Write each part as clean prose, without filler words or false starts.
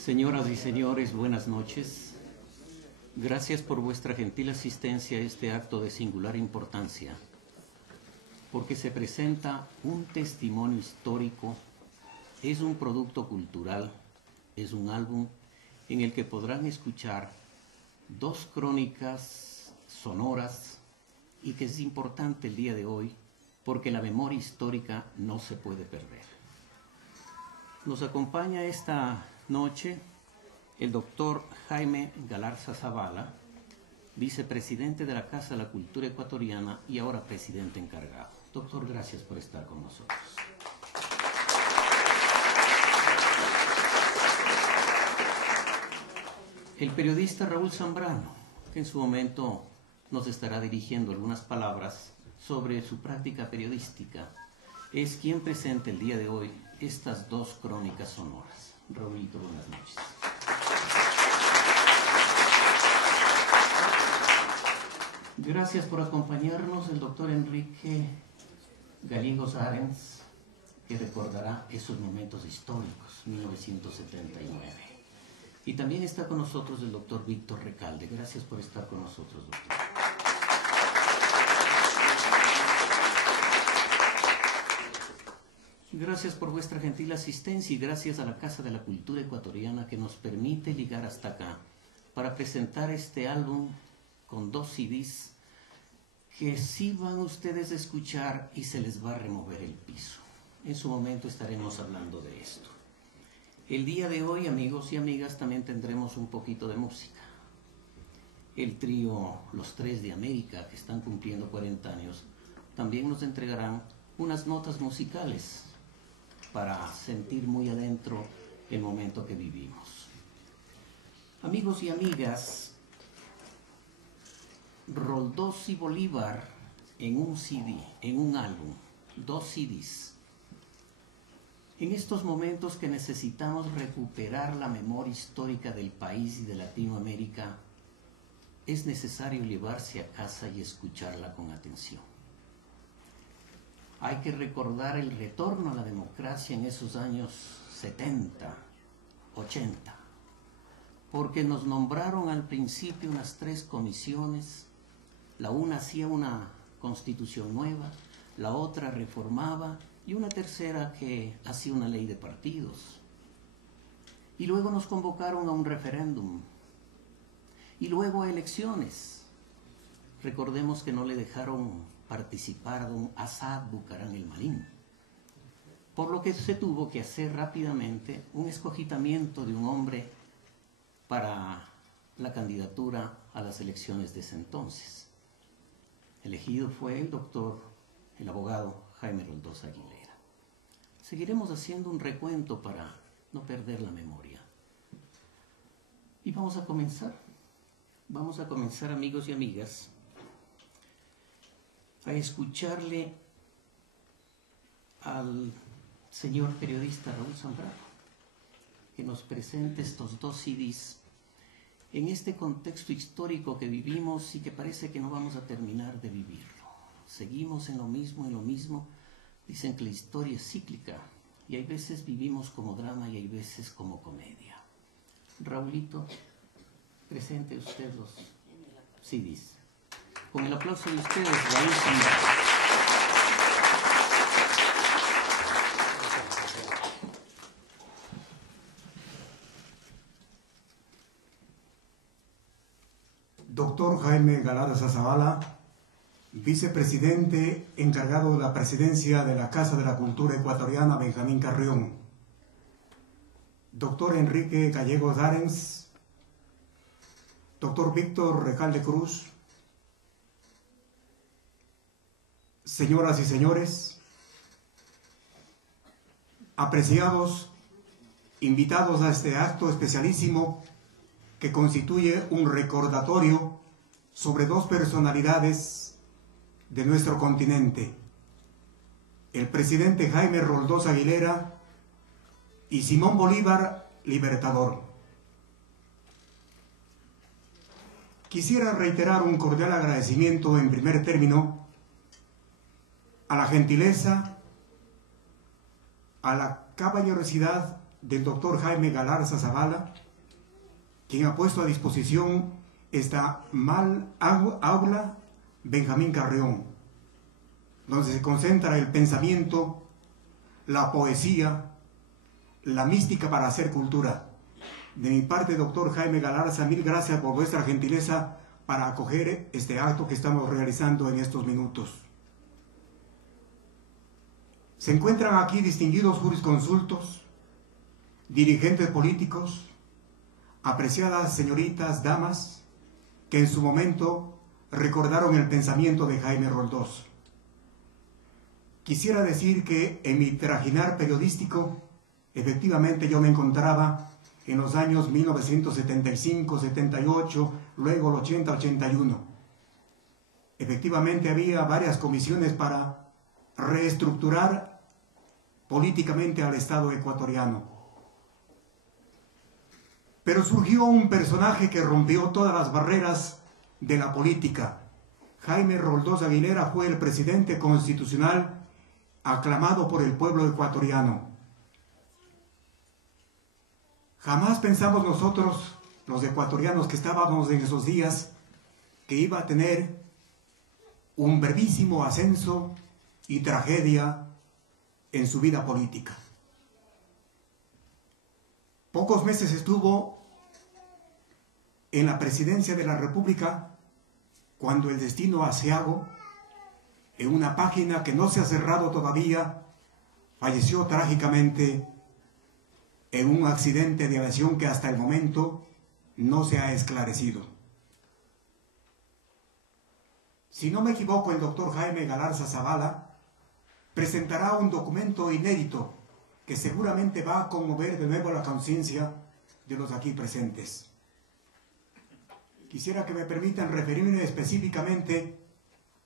Señoras y señores, buenas noches. Gracias por vuestra gentil asistencia a este acto de singular importancia, porque se presenta un testimonio histórico, es un producto cultural, es un álbum en el que podrán escuchar dos crónicas sonoras y que es importante el día de hoy porque la memoria histórica no se puede perder. Nos acompaña esta noche el doctor Jaime Galarza Zavala, vicepresidente de la Casa de la Cultura Ecuatoriana y ahora presidente encargado. Doctor, gracias por estar con nosotros. El periodista Raúl Zambrano, que en su momento nos estará dirigiendo algunas palabras sobre su práctica periodística, es quien presenta el día de hoy estas dos crónicas sonoras. Raúlito, buenas noches. Gracias por acompañarnos el doctor Enrique Gallegos Arens, que recordará esos momentos históricos, 1979. Y también está con nosotros el doctor Víctor Recalde. Gracias por estar con nosotros, doctor. Gracias por vuestra gentil asistencia y gracias a la Casa de la Cultura Ecuatoriana que nos permite llegar hasta acá para presentar este álbum con dos CDs que sí van ustedes a escuchar y se les va a remover el piso. En su momento estaremos hablando de esto. El día de hoy, amigos y amigas, también tendremos un poquito de música. El trío Los Tres de América, que están cumpliendo 40 años, también nos entregarán unas notas musicales para sentir muy adentro el momento que vivimos. Amigos y amigas, Roldós y Bolívar en un CD, en un álbum, dos CDs. En estos momentos que necesitamos recuperar la memoria histórica del país y de Latinoamérica, es necesario llevarse a casa y escucharla con atención. Hay que recordar el retorno a la democracia en esos años 70, 80, porque nos nombraron al principio unas 3 comisiones. La una hacía una constitución nueva, la otra reformaba y una tercera que hacía una ley de partidos. Y luego nos convocaron a un referéndum y luego a elecciones. Recordemos que no le dejaron participar a don Asad Bucarán el Malín, por lo que se tuvo que hacer rápidamente un escogitamiento de un hombre para la candidatura a las elecciones de ese entonces. Elegido fue el abogado Jaime Roldós Aguilera. Seguiremos haciendo un recuento para no perder la memoria. Y vamos a comenzar, amigos y amigas, a escucharle al señor periodista Raúl Zambrano, que nos presente estos dos CDs en este contexto histórico que vivimos y que parece que no vamos a terminar de vivirlo. Seguimos en lo mismo. Dicen que la historia es cíclica y hay veces vivimos como drama y hay veces como comedia. Raulito, presente usted los CDs. Con el aplauso de ustedes, Raúl Zambrano. Doctor Jaime Galarza Zavala, vicepresidente encargado de la presidencia de la Casa de la Cultura Ecuatoriana Benjamín Carrión. Doctor Enrique Gallegos Arens, doctor Víctor Recalde Cruz, señoras y señores, apreciados invitados a este acto especialísimo que constituye un recordatorio sobre dos personalidades de nuestro continente, el presidente Jaime Roldós Aguilera y Simón Bolívar Libertador. Quisiera reiterar un cordial agradecimiento en primer término a la gentileza, a la caballerosidad del doctor Jaime Galarza Zavala, quien ha puesto a disposición esta aula Benjamín Carreón, donde se concentra el pensamiento, la poesía, la mística para hacer cultura. De mi parte, doctor Jaime Galarza, mil gracias por vuestra gentileza para acoger este acto que estamos realizando en estos minutos. Se encuentran aquí distinguidos jurisconsultos, dirigentes políticos, apreciadas señoritas, damas, que en su momento recordaron el pensamiento de Jaime Roldós. Quisiera decir que en mi trajinar periodístico, efectivamente yo me encontraba en los años 1975, 78, luego el 80, 81. Efectivamente había varias comisiones para reestructurar políticamente al Estado ecuatoriano. Pero surgió un personaje que rompió todas las barreras de la política. Jaime Roldós Aguilera fue el presidente constitucional aclamado por el pueblo ecuatoriano. Jamás pensamos nosotros, los ecuatorianos que estábamos en esos días, que iba a tener un brevísimo ascenso y tragedia en su vida política. Pocos meses estuvo en la presidencia de la República cuando el destino aciago, en una página que no se ha cerrado todavía, falleció trágicamente en un accidente de aviación que hasta el momento no se ha esclarecido. Si no me equivoco, el doctor Jaime Galarza Zavala presentará un documento inédito que seguramente va a conmover de nuevo la conciencia de los aquí presentes. Quisiera que me permitan referirme específicamente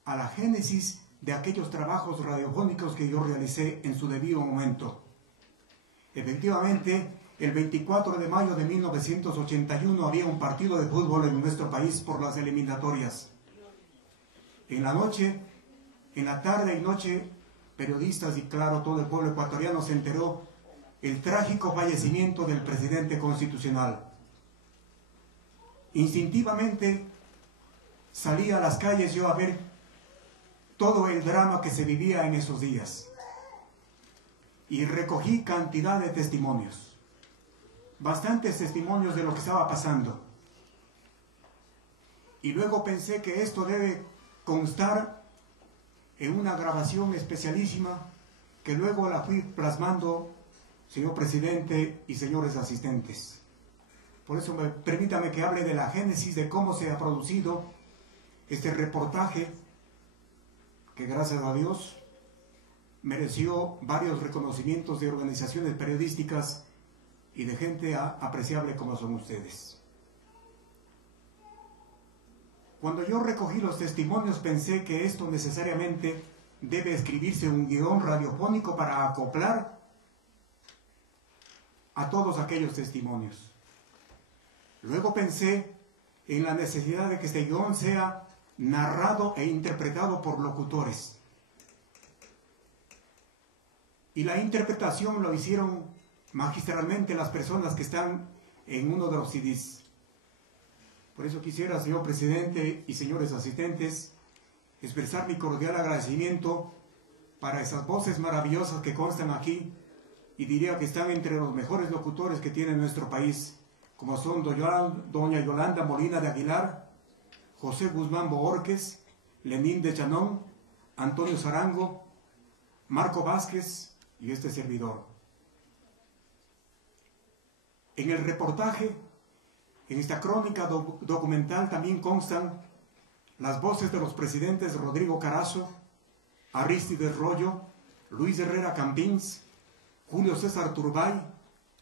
a la génesis de aquellos trabajos radiofónicos que yo realicé en su debido momento. Efectivamente, el 24 de mayo de 1981 había un partido de fútbol en nuestro país por las eliminatorias. En la noche, en la tarde y noche, periodistas y claro, todo el pueblo ecuatoriano se enteró el trágico fallecimiento del presidente constitucional. Instintivamente salí a las calles yo a ver todo el drama que se vivía en esos días. Y recogí cantidad de testimonios, bastantes testimonios de lo que estaba pasando. Y luego pensé que esto debe constar en una grabación especialísima que luego la fui plasmando, señor presidente y señores asistentes. Por eso permítame que hable de la génesis de cómo se ha producido este reportaje que gracias a Dios mereció varios reconocimientos de organizaciones periodísticas y de gente apreciable como son ustedes. Cuando yo recogí los testimonios pensé que esto necesariamente debe escribirse un guión radiofónico para acoplar a todos aquellos testimonios. Luego pensé en la necesidad de que este guión sea narrado e interpretado por locutores. Y la interpretación lo hicieron magistralmente las personas que están en uno de los CDs. Por eso quisiera, señor presidente y señores asistentes, expresar mi cordial agradecimiento para esas voces maravillosas que constan aquí y diría que están entre los mejores locutores que tiene nuestro país, como son doña Yolanda Molina de Aguilar, José Guzmán Boorques, Lenín de Chanón, Antonio Zarango, Marco Vázquez y este servidor. En el reportaje, en esta crónica documental también constan las voces de los presidentes Rodrigo Carazo, Arístides Rollo, Luis Herrera Campins, Julio César Turbay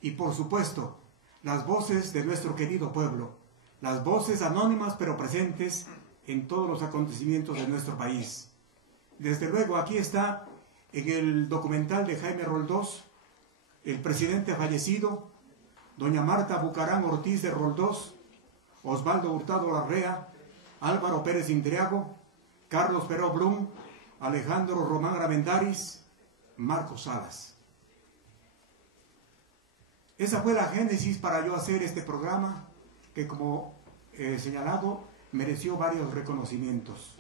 y por supuesto las voces de nuestro querido pueblo, las voces anónimas pero presentes en todos los acontecimientos de nuestro país. Desde luego aquí está en el documental de Jaime Roldós, el presidente fallecido, doña Marta Bucarán Ortiz de Roldós, Osvaldo Hurtado Larrea, Álvaro Pérez Indriago, Carlos Peró Blum, Alejandro Román Armendáriz, Marcos Salas. Esa fue la génesis para yo hacer este programa, que como he señalado, mereció varios reconocimientos.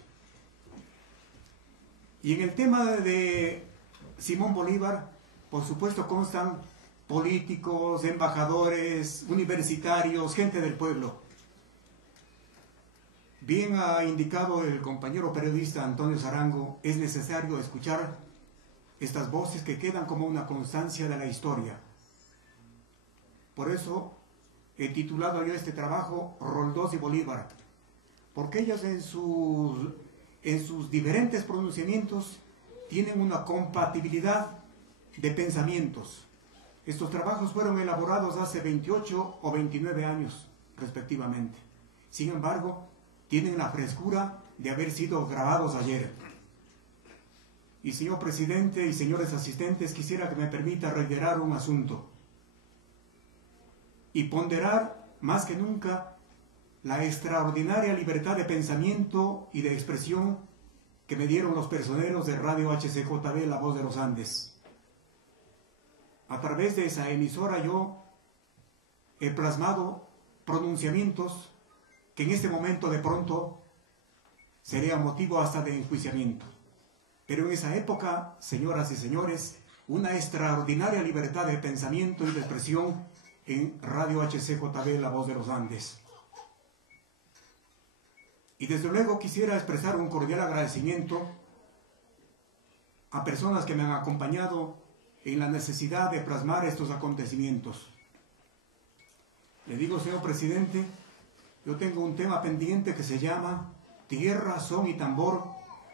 Y en el tema de Simón Bolívar, por supuesto constan políticos, embajadores, universitarios, gente del pueblo. Bien ha indicado el compañero periodista Antonio Sarango, es necesario escuchar estas voces que quedan como una constancia de la historia. Por eso he titulado yo este trabajo Roldós y Bolívar, porque ellos en sus diferentes pronunciamientos tienen una compatibilidad de pensamientos. Estos trabajos fueron elaborados hace 28 o 29 años, respectivamente. Sin embargo, tienen la frescura de haber sido grabados ayer. Y señor presidente y señores asistentes, quisiera que me permita reiterar un asunto y ponderar más que nunca la extraordinaria libertad de pensamiento y de expresión que me dieron los personeros de Radio HCJB, La Voz de los Andes. A través de esa emisora yo he plasmado pronunciamientos que en este momento de pronto sería motivo hasta de enjuiciamiento. Pero en esa época, señoras y señores, una extraordinaria libertad de pensamiento y de expresión en Radio HCJB, La Voz de los Andes. Y desde luego quisiera expresar un cordial agradecimiento a personas que me han acompañado en la necesidad de plasmar estos acontecimientos. Le digo, señor presidente, yo tengo un tema pendiente que se llama Tierra, Son y Tambor,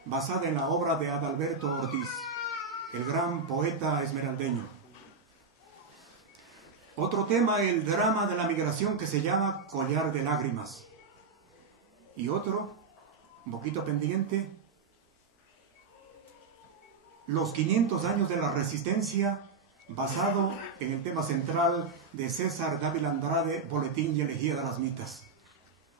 basada en la obra de Adalberto Ortiz, el gran poeta esmeraldeño. Otro tema, el drama de la migración, que se llama Collar de Lágrimas. Y otro, un poquito pendiente, los 500 años de la resistencia, basado en el tema central de César Dávila Andrade, Boletín y Elegía de las Mitas.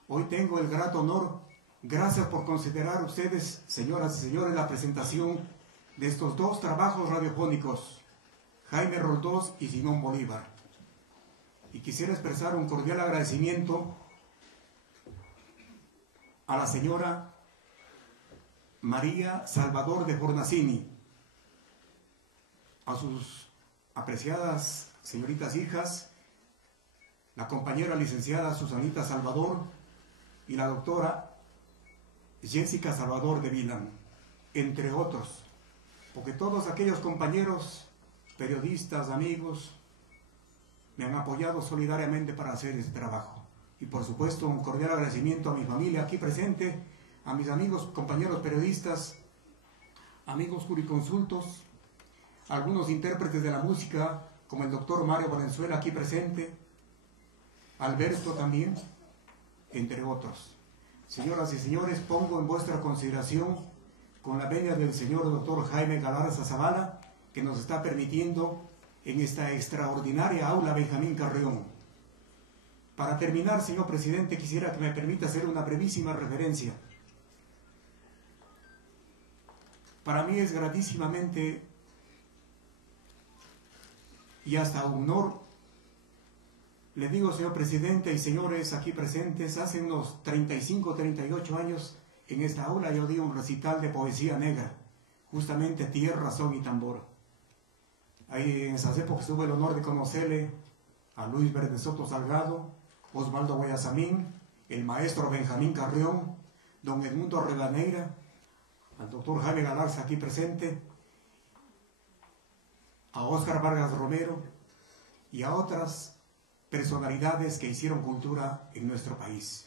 Hoy tengo el grato honor, gracias por considerar ustedes, señoras y señores, la presentación de estos dos trabajos radiofónicos, Jaime Roldós y Simón Bolívar. Y quisiera expresar un cordial agradecimiento a la señora María Salvador de Fornacini, a sus apreciadas señoritas hijas, la compañera licenciada Susanita Salvador y la doctora Jessica Salvador de Vilán, entre otros, porque todos aquellos compañeros, periodistas, amigos, me han apoyado solidariamente para hacer este trabajo. Y por supuesto un cordial agradecimiento a mi familia aquí presente, a mis amigos, compañeros periodistas, amigos juriconsultos, algunos intérpretes de la música, como el doctor Mario Valenzuela aquí presente, Alberto también, entre otros. Señoras y señores, pongo en vuestra consideración, con la venia del señor doctor Jaime Galarza Zavala, que nos está permitiendo en esta extraordinaria aula Benjamín Carrión. Para terminar, señor presidente, quisiera que me permita hacer una brevísima referencia. Para mí es gratísimamente y hasta un honor, le digo, señor presidente y señores aquí presentes, hace unos 35, 38 años en esta aula yo di un recital de poesía negra, justamente Tierra, Son y Tambor. Ahí en esas épocas tuve el honor de conocerle a Luis Verde Soto Salgado, Osvaldo Guayasamín, el maestro Benjamín Carrión, don Edmundo Reganeira, al doctor Jaime Galarza aquí presente, a Óscar Vargas Romero y a otras personalidades que hicieron cultura en nuestro país.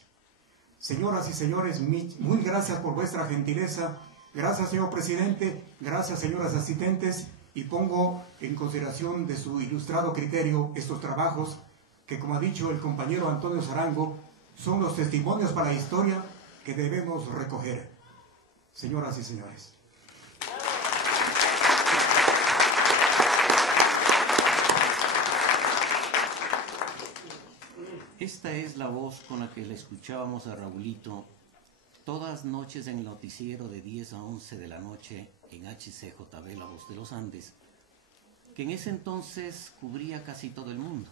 Señoras y señores, muy gracias por vuestra gentileza, gracias señor presidente, gracias señoras asistentes, y pongo en consideración de su ilustrado criterio estos trabajos que, como ha dicho el compañero Antonio Sarango, son los testimonios para la historia que debemos recoger. Señoras y señores. Esta es la voz con la que le escuchábamos a Raulito todas noches en el noticiero de 10 a 11 de la noche en HCJB, La Voz de los Andes, que en ese entonces cubría casi todo el mundo.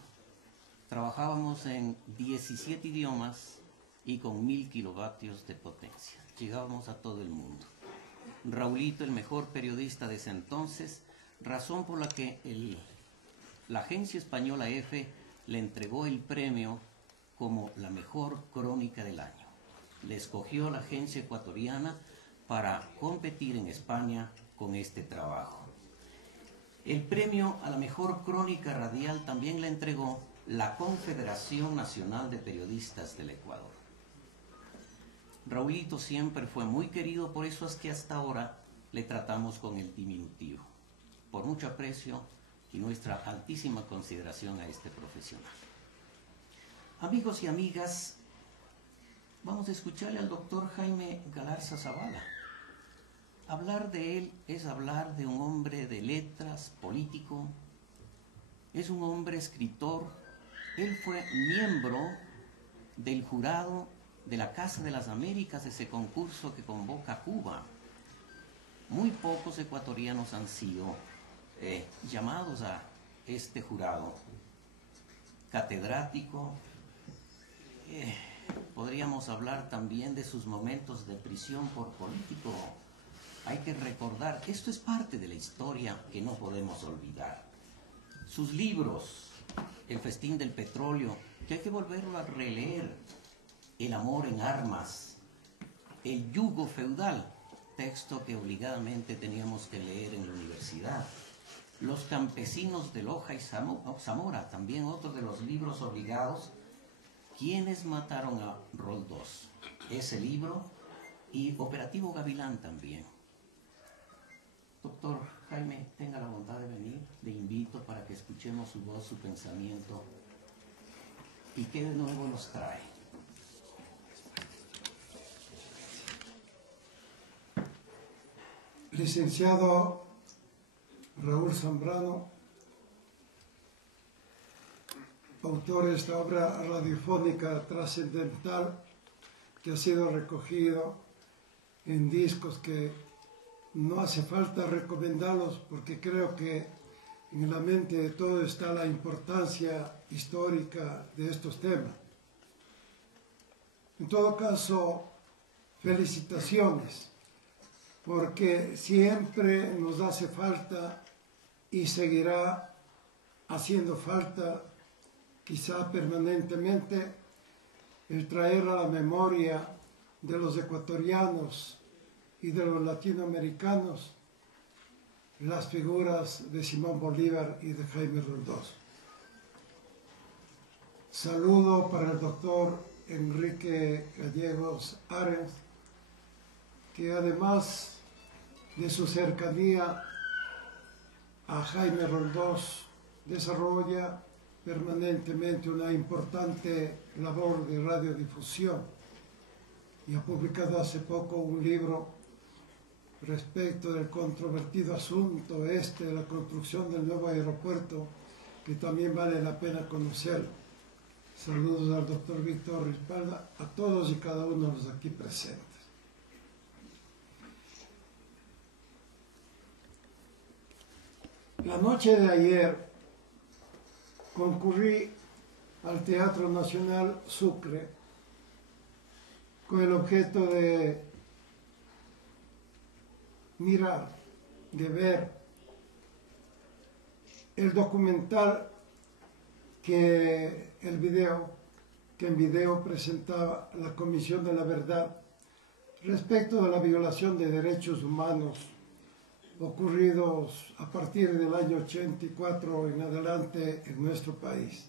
Trabajábamos en 17 idiomas y con 1000 kilovatios de potencia. Llegábamos a todo el mundo. Raulito, el mejor periodista de ese entonces, razón por la que la agencia española EFE le entregó el premio como la mejor crónica del año. Le escogió la agencia ecuatoriana para competir en España con este trabajo. El premio a la mejor crónica radial también le entregó la Confederación Nacional de Periodistas del Ecuador. Raulito siempre fue muy querido, por eso es que hasta ahora le tratamos con el diminutivo, por mucho aprecio y nuestra altísima consideración a este profesional. Amigos y amigas, vamos a escucharle al doctor Jaime Galarza Zavala. Hablar de él es hablar de un hombre de letras, político, es un hombre escritor. Él fue miembro del jurado de la Casa de las Américas, ese concurso que convoca a Cuba. Muy pocos ecuatorianos han sido llamados a este jurado. Catedrático, podríamos hablar también de sus momentos de prisión por político. Hay que recordar que esto es parte de la historia que no podemos olvidar. Sus libros, El festín del petróleo, que hay que volverlo a releer, El amor en armas, El yugo feudal, texto que obligadamente teníamos que leer en la universidad. Los campesinos de Loja y Zamora, también otro de los libros obligados. ¿Quiénes mataron a Roldós? Ese libro, y Operativo Gavilán también. Doctor Jaime, tenga la bondad de venir. Le invito para que escuchemos su voz, su pensamiento y qué de nuevo nos trae. Licenciado Raúl Zambrano, autor de esta obra radiofónica trascendental que ha sido recogido en discos que no hace falta recomendarlos porque creo que en la mente de todo está la importancia histórica de estos temas. En todo caso, felicitaciones, porque siempre nos hace falta y seguirá haciendo falta, quizá permanentemente, el traer a la memoria de los ecuatorianos y de los latinoamericanos las figuras de Simón Bolívar y de Jaime Roldós. Saludo para el doctor Enrique Gallegos Arens, que además de su cercanía a Jaime Roldós desarrolla permanentemente una importante labor de radiodifusión y ha publicado hace poco un libro respecto del controvertido asunto de la construcción del nuevo aeropuerto, que también vale la pena conocer. Saludos al doctor Víctor Rispalda, a todos y cada uno de los aquí presentes. La noche de ayer concurrí al Teatro Nacional Sucre con el objeto de mirar, de ver el documental que en video presentaba la Comisión de la Verdad respecto de la violación de derechos humanos ocurridos a partir del año 84 en adelante en nuestro país.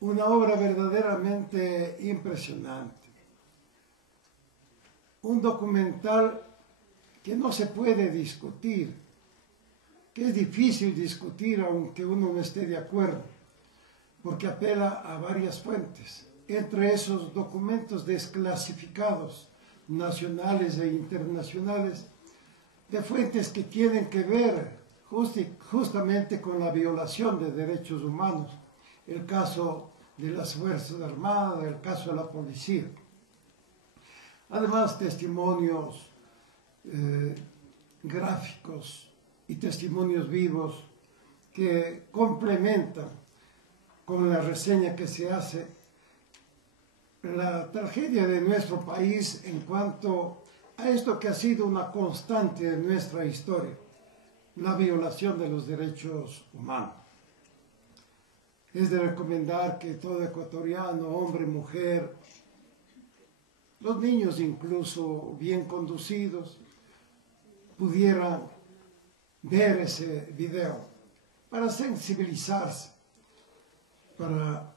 Una obra verdaderamente impresionante. Un documental que no se puede discutir, que es difícil discutir aunque uno no esté de acuerdo, porque apela a varias fuentes, entre esos documentos desclasificados, nacionales e internacionales, de fuentes que tienen que ver justamente con la violación de derechos humanos, el caso de las Fuerzas Armadas, el caso de la policía. Además, testimonios gráficos y testimonios vivos que complementan con la reseña que se hace, la tragedia de nuestro país en cuanto a esto que ha sido una constante de nuestra historia, la violación de los derechos humanos. Es de recomendar que todo ecuatoriano, hombre, mujer, los niños incluso bien conducidos, pudieran ver ese video para sensibilizarse, para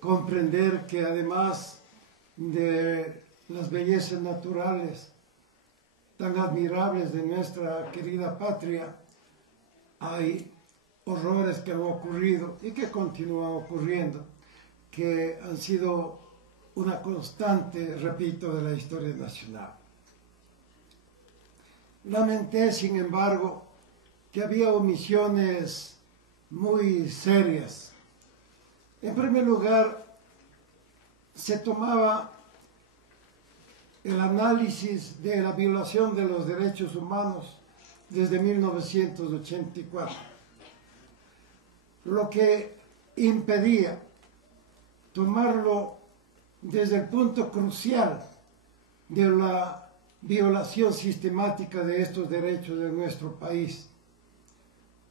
comprender que además de las bellezas naturales tan admirables de nuestra querida patria, hay horrores que han ocurrido y que continúan ocurriendo, que han sido una constante, repito, de la historia nacional. Lamenté, sin embargo, que había omisiones muy serias. En primer lugar, se tomaba el análisis de la violación de los derechos humanos desde 1984, lo que impedía tomarlo desde el punto crucial de la violación sistemática de estos derechos de nuestro país,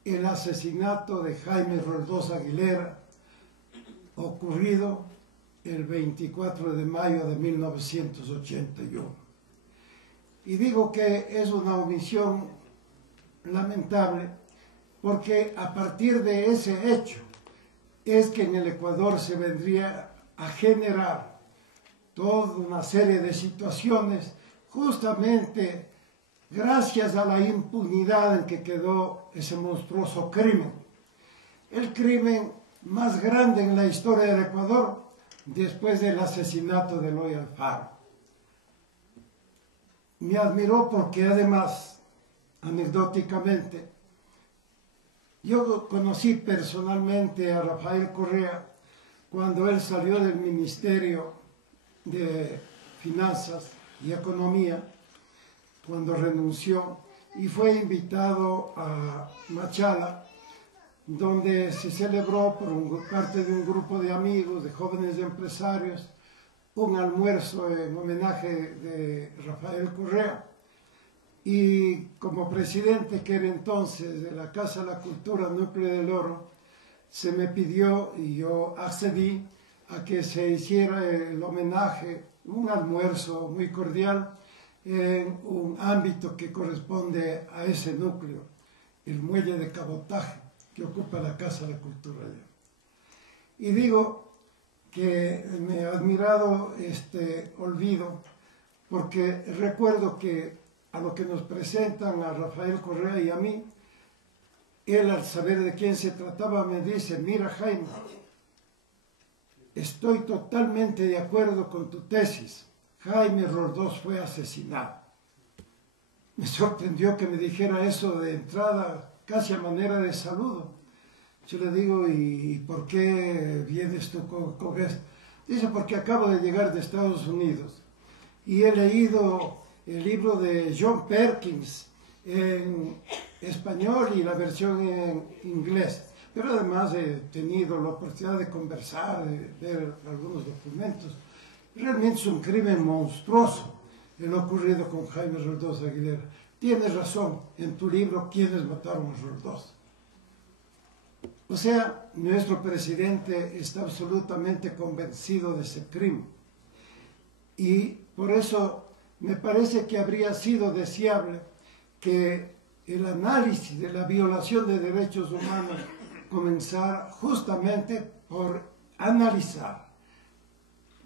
el asesinato de Jaime Roldós Aguilera, ocurrido el 24 de mayo de 1981. Y digo que es una omisión lamentable porque a partir de ese hecho es que en el Ecuador se vendría a generar toda una serie de situaciones justamente gracias a la impunidad en que quedó ese monstruoso crimen. El crimen más grande en la historia del Ecuador después del asesinato de Eloy Alfaro. Me admiró porque además, anecdóticamente, yo conocí personalmente a Rafael Correa cuando él salió del Ministerio de Finanzas y Economía, cuando renunció y fue invitado a Machala, donde se celebró por parte de un grupo de amigos, de jóvenes empresarios, un almuerzo en homenaje de Rafael Correa. Y como presidente que era entonces de la Casa de la Cultura Núcleo del Oro, se me pidió y yo accedí a que se hiciera el homenaje, un almuerzo muy cordial en un ámbito que corresponde a ese núcleo, el muelle de cabotaje que ocupa la Casa de la Cultura. Y digo que me ha admirado este olvido porque recuerdo que a lo que nos presentan a Rafael Correa y a mí, él al saber de quién se trataba me dice: mira Jaime, estoy totalmente de acuerdo con tu tesis, Jaime Roldós fue asesinado. Me sorprendió que me dijera eso de entrada, casi a manera de saludo. Yo le digo: ¿y por qué vienes tú con esto? Dice: porque acabo de llegar de Estados Unidos y he leído el libro de John Perkins en español y la versión en inglés, pero además he tenido la oportunidad de conversar, de ver algunos documentos. Realmente es un crimen monstruoso el ocurrido con Jaime Roldós Aguilera. Tienes razón en tu libro, ¿quiénes mataron a Roldós? O sea, nuestro presidente está absolutamente convencido de ese crimen. Y por eso me parece que habría sido deseable que el análisis de la violación de derechos humanos comenzara justamente por analizar,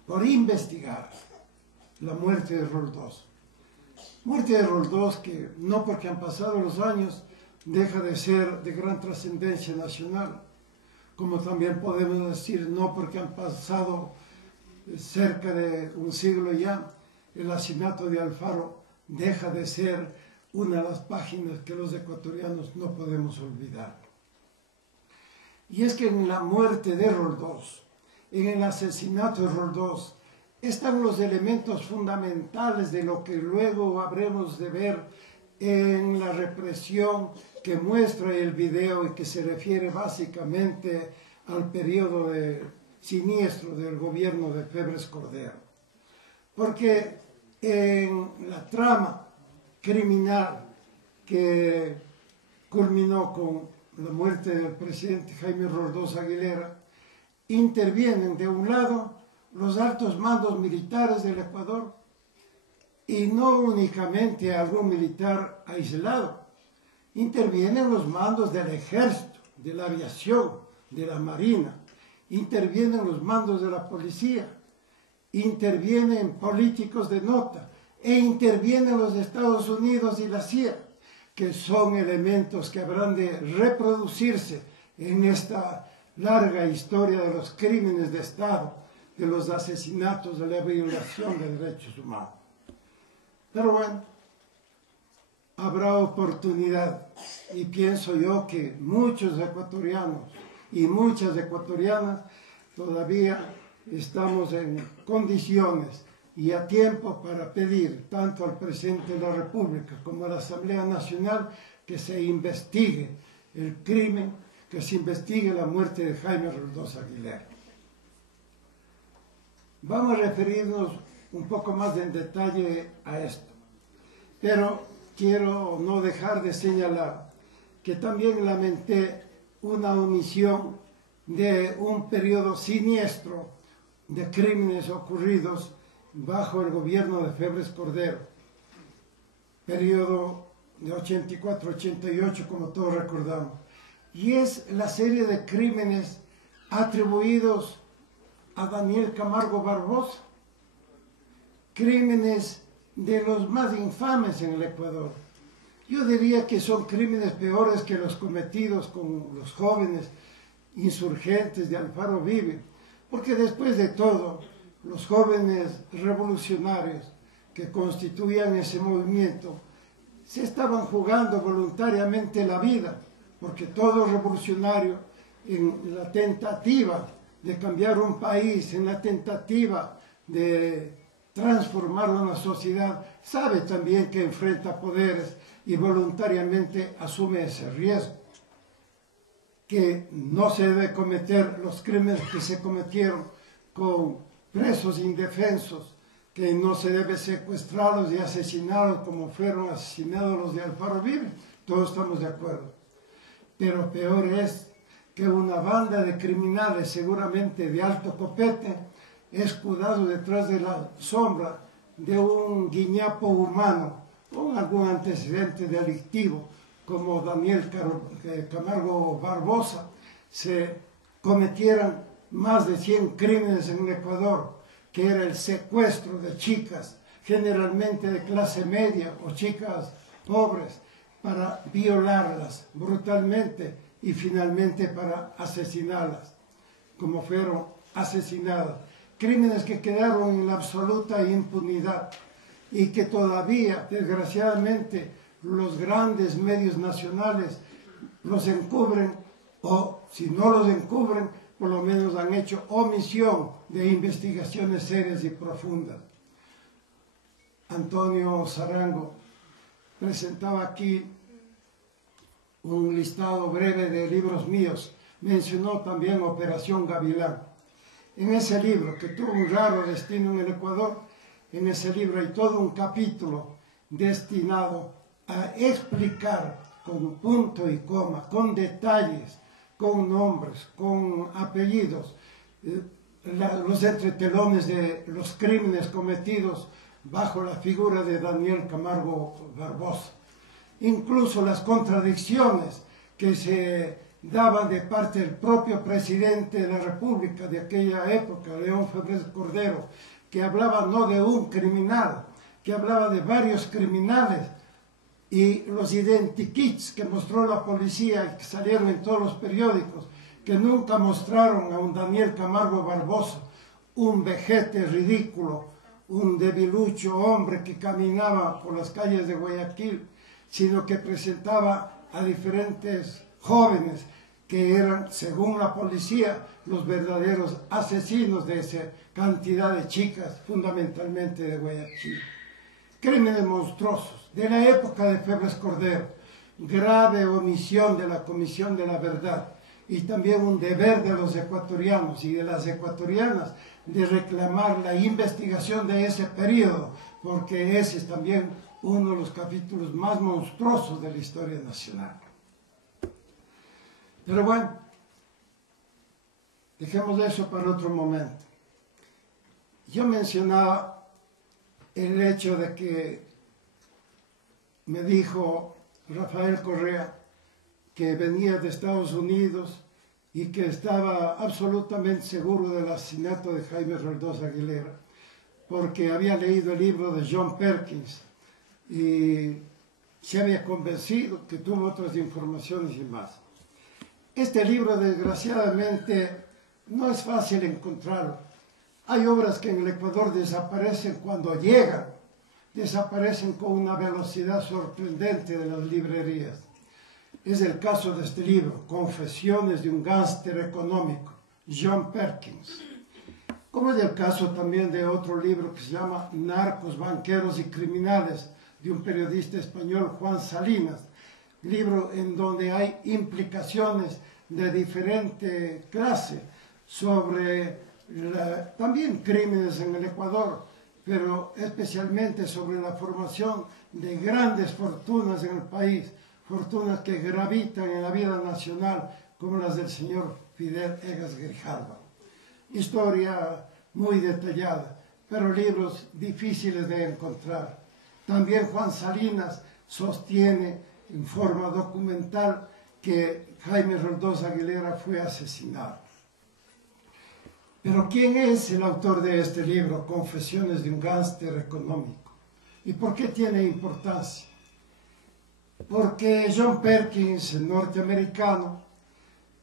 por investigar la muerte de Roldós. Muerte de Roldós que no porque han pasado los años deja de ser de gran trascendencia nacional, como también podemos decir no porque han pasado cerca de un siglo ya, el asesinato de Alfaro deja de ser una de las páginas que los ecuatorianos no podemos olvidar. Y es que en la muerte de Roldós, en el asesinato de Roldós, están los elementos fundamentales de lo que luego habremos de ver en la represión que muestra el video y que se refiere básicamente al periodo siniestro del gobierno de Febres Cordero. Porque en la trama criminal que culminó con la muerte del presidente Jaime Roldós Aguilera, intervienen de un lado los altos mandos militares del Ecuador, y no únicamente algún militar aislado, intervienen los mandos del ejército, de la aviación, de la marina, intervienen los mandos de la policía, intervienen políticos de nota, e intervienen los Estados Unidos y la CIA, que son elementos que habrán de reproducirse en esta larga historia de los crímenes de Estado, de los asesinatos, de la violación de derechos humanos. Pero bueno, habrá oportunidad, y pienso yo que muchos ecuatorianos y muchas ecuatorianas todavía estamos en condiciones y a tiempo para pedir tanto al presidente de la República como a la Asamblea Nacional que se investigue el crimen, que se investigue la muerte de Jaime Roldós Aguilera. Vamos a referirnos un poco más en detalle a esto, pero quiero no dejar de señalar que también lamenté una omisión de un periodo siniestro de crímenes ocurridos bajo el gobierno de Febres Cordero, periodo de 84-88, como todos recordamos, y es la serie de crímenes atribuidos a Daniel Camargo Barbosa, crímenes de los más infames en el Ecuador. Yo diría que son crímenes peores que los cometidos con los jóvenes insurgentes de Alfaro Uribe, porque después de todo, los jóvenes revolucionarios que constituían ese movimiento se estaban jugando voluntariamente la vida, porque todo revolucionario en la tentativa de cambiar un país, en la tentativa de transformar una sociedad, sabe también que enfrenta poderes y voluntariamente asume ese riesgo. Que no se debe cometer los crímenes que se cometieron con presos indefensos, que no se debe secuestrarlos y asesinarlos como fueron asesinados los de Alfaro Uribe, todos estamos de acuerdo. Pero peor es que una banda de criminales, seguramente de alto copete, escudado detrás de la sombra de un guiñapo humano con algún antecedente delictivo, como Daniel Camargo Barbosa, se cometieran más de 100 crímenes en Ecuador, que era el secuestro de chicas, generalmente de clase media o chicas pobres, para violarlas brutalmente y finalmente para asesinarlas, como fueron asesinadas. Crímenes que quedaron en la absoluta impunidad y que todavía, desgraciadamente, los grandes medios nacionales los encubren, o si no los encubren, por lo menos han hecho omisión de investigaciones serias y profundas. Antonio Sarango presentaba aquí un listado breve de libros míos, mencionó también Operación Gavilán. En ese libro, que tuvo un raro destino en el Ecuador, en ese libro hay todo un capítulo destinado a explicar con punto y coma, con detalles, con nombres, con apellidos, los entretelones de los crímenes cometidos bajo la figura de Daniel Camargo Barbosa. Incluso las contradicciones que se daban de parte del propio presidente de la República de aquella época, León Febres Cordero, que hablaba no de un criminal, que hablaba de varios criminales, y los identikits que mostró la policía, que salieron en todos los periódicos, que nunca mostraron a un Daniel Camargo Barbosa, un vejete ridículo, un debilucho hombre que caminaba por las calles de Guayaquil, sino que presentaba a diferentes jóvenes que eran, según la policía, los verdaderos asesinos de esa cantidad de chicas, fundamentalmente de Guayaquil. Crímenes monstruosos de la época de Febres Cordero, grave omisión de la Comisión de la Verdad y también un deber de los ecuatorianos y de las ecuatorianas de reclamar la investigación de ese periodo, porque ese es también uno de los capítulos más monstruosos de la historia nacional. Pero bueno, dejemos eso para otro momento. Yo mencionaba el hecho de que me dijo Rafael Correa que venía de Estados Unidos y que estaba absolutamente seguro del asesinato de Jaime Roldós Aguilera, porque había leído el libro de John Perkins y se había convencido, que tuvo otras informaciones y más. Este libro, desgraciadamente, no es fácil encontrarlo. Hay obras que en el Ecuador desaparecen cuando llegan, desaparecen con una velocidad sorprendente de las librerías. Es el caso de este libro, Confesiones de un gángster económico, John Perkins. Como es el caso también de otro libro que se llama Narcos, Banqueros y Criminales, de un periodista español, Juan Salinas, libro en donde hay implicaciones de diferente clase sobre también crímenes en el Ecuador, pero especialmente sobre la formación de grandes fortunas en el país, fortunas que gravitan en la vida nacional, como las del señor Fidel Egas Grijalva. Historia muy detallada, pero libros difíciles de encontrar. También Juan Salinas sostiene en forma documental que Jaime Roldós Aguilera fue asesinado. Pero ¿quién es el autor de este libro, Confesiones de un gángster económico? ¿Y por qué tiene importancia? Porque John Perkins, el norteamericano,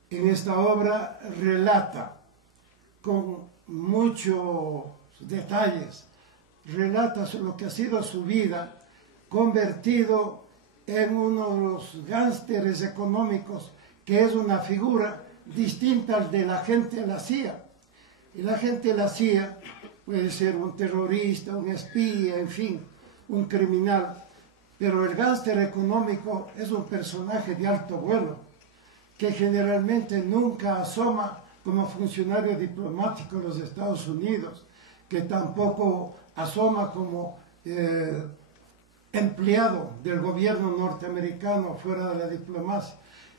en esta obra relata con muchos detalles, relata lo que ha sido su vida, convertido en uno de los gánsteres económicos, que es una figura distinta al de la gente de la CIA. Y la gente de la CIA puede ser un terrorista, un espía, en fin, un criminal. Pero el gánster económico es un personaje de alto vuelo, que generalmente nunca asoma como funcionario diplomático en los Estados Unidos, que tampoco asoma como empleado del gobierno norteamericano fuera de la diplomacia,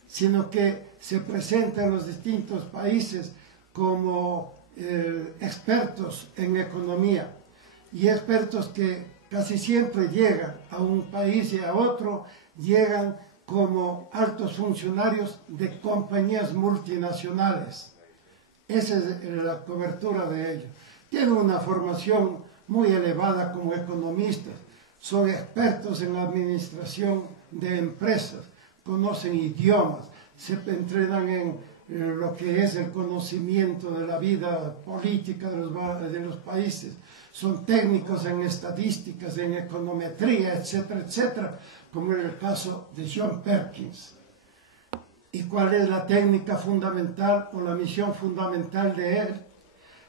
sino que se presenta en los distintos países como expertos en economía, y expertos que casi siempre llegan a un país y a otro, llegan como altos funcionarios de compañías multinacionales. Esa es la cobertura de ellos. Tienen una formación muy elevada como economistas, son expertos en la administración de empresas, conocen idiomas, se entrenan en lo que es el conocimiento de la vida política de los países, son técnicos en estadísticas, en econometría, etcétera, etcétera, como en el caso de John Perkins. ¿Y cuál es la técnica fundamental o la misión fundamental de él?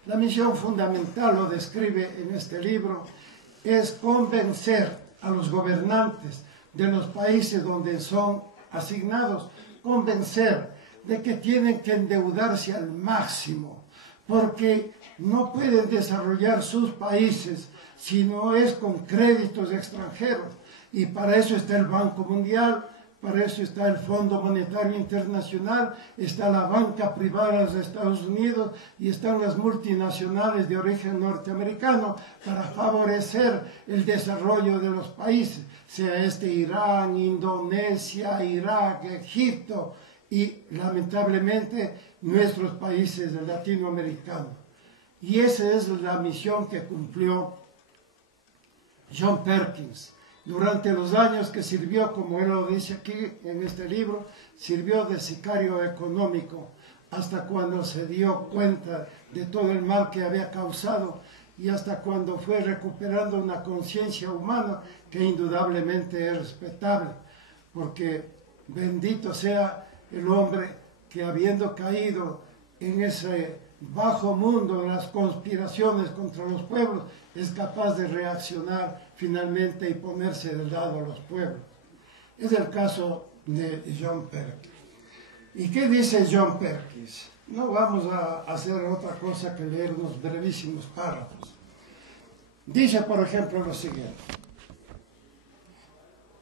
La misión fundamental, lo describe en este libro, es convencer a los gobernantes de los países donde son asignados, convencer de que tienen que endeudarse al máximo, porque no pueden desarrollar sus países si no es con créditos extranjeros. Y para eso está el Banco Mundial, para eso está el Fondo Monetario Internacional, está la banca privada de los Estados Unidos y están las multinacionales de origen norteamericano para favorecer el desarrollo de los países, sea Irán, Indonesia, Irak, Egipto y lamentablemente nuestros países latinoamericanos. Y esa es la misión que cumplió John Perkins. Durante los años que sirvió, como él lo dice aquí en este libro, sirvió de sicario económico hasta cuando se dio cuenta de todo el mal que había causado y hasta cuando fue recuperando una conciencia humana que indudablemente es respetable, porque bendito sea el hombre que, habiendo caído en ese bajo mundo de las conspiraciones contra los pueblos, es capaz de reaccionar finalmente y ponerse del lado de los pueblos. Es el caso de John Perkins. ¿Y qué dice John Perkins? No vamos a hacer otra cosa que leer unos brevísimos párrafos. Dice, por ejemplo, lo siguiente.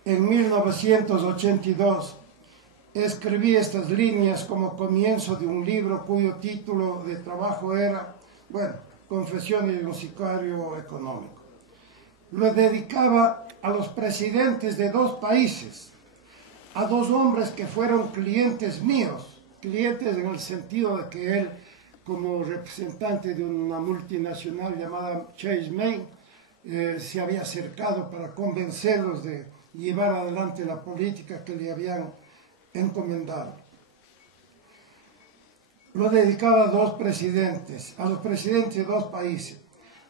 En 1982 escribí estas líneas como comienzo de un libro cuyo título de trabajo era, Confesiones de un sicario económico. Lo dedicaba a los presidentes de dos países, a dos hombres que fueron clientes míos, clientes en el sentido de que él, como representante de una multinacional llamada Chase Main, se había acercado para convencerlos de llevar adelante la política que le habían encomendado. Lo dedicaba a dos presidentes, a los presidentes de dos países,